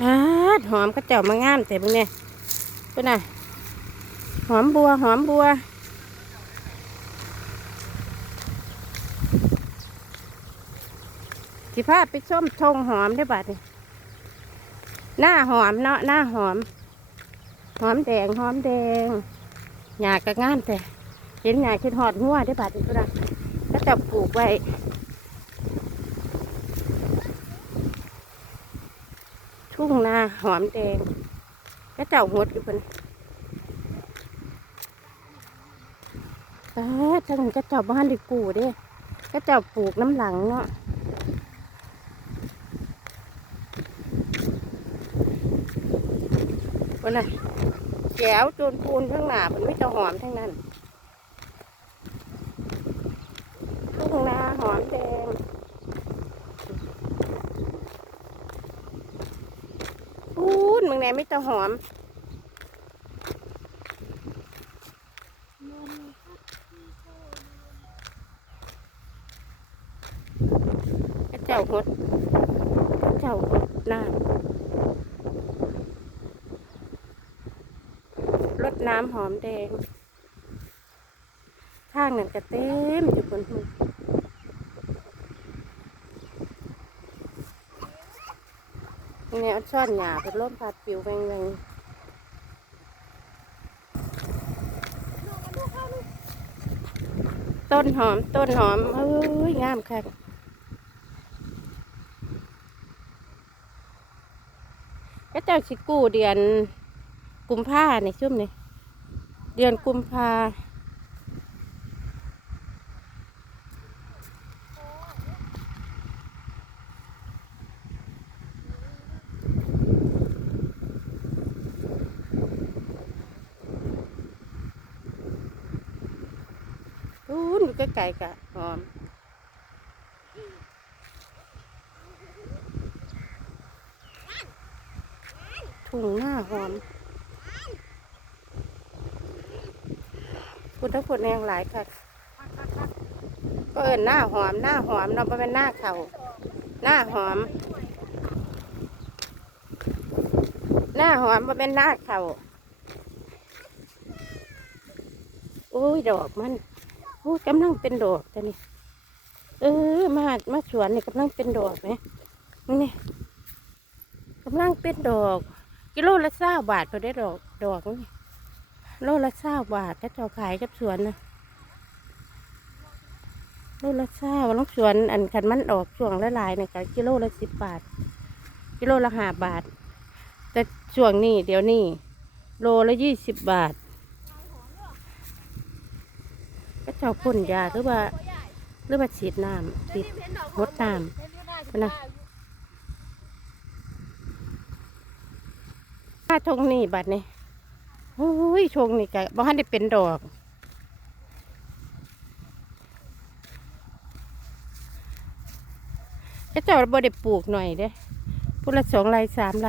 อาหอมก็เจ้ามางามแต่เบิ่งเนี่ยเพิ่นน่ะหอมบัวหอมบัวสิพาไปส้มทงหอมได้บัดนี่หน้าหอมเนาะหน้าหอม หอมแดงหอมแดงหยากระงามแต่เห็นหยาขึ้นหอดหัวได้บัดนี่พุ่นน่ะก็จะปลูกไว้ ทุ่งนาหอมแดงก็เจ้าหดอยู่เพิ่นเออทั้งนั้นก็เจ้าบ้านด้กูเด้ก็เจ้าปลูกน้ำหลังเนาะเพิ่นน่ะแก้วโจนปูนข้างหน้าเพิ่นไม่จะหอมทั้งนั้นทุ่งนาหอมแดง พู นมึงแน่ไม่ต้องหอมเจ้าหดกระเจ้าหดน้ำรดน้ำหอมแดงทางนั้นก็เต็มอยู่บนหู เนี่ยช่อนหยาเป็นร่มพัดปิวแวงแวงต้นหอมต้นหอมเอ้ยงามค่ะก็เจ้าชิกูเดือนกุมภาในช่วงนี้เดือนกุมภา อยู่ใกล้ๆกะหอมถุงหน้าหอมพุทธพุทธแนงหลายค่ะก็เอินหน้าหอมหน้าหอมเนาะเป็นหน้าเขาหน้าหอม หน้าหอมบ่เป็นหน้าเขาโอ้ยดอกมัน โอ้กำลังเป็นดอกแต่นี่เออมามาสวนนี่กำลังเป็นดอกไหมนี่กำลังเป็นดอก กิโลละเศร้าบาทพอได้ดอกดอกนี่โลละเศร้าบาทก็จ้าขายกับสวนนะโลละเศร้าลูกสวนอันคันมันออกช่วงละลายเนี่ยก็กิโลละสิบบาท กิโลละห้าบาท แต่ช่วงนี้เดี๋ยวนี้โลละยี่สิบบาท ก็ เจ้าพ่นยาหรือว่าหรือว่าฉีดน้ำฉีดรดน้ำนะถ้าทงนี่บัดนี่โอ้ยชงนี่กะบ่ทันได้เป็นดอก เจ้าบ่ได้ปลูกหน่อยเด้พุละสองไรสามไร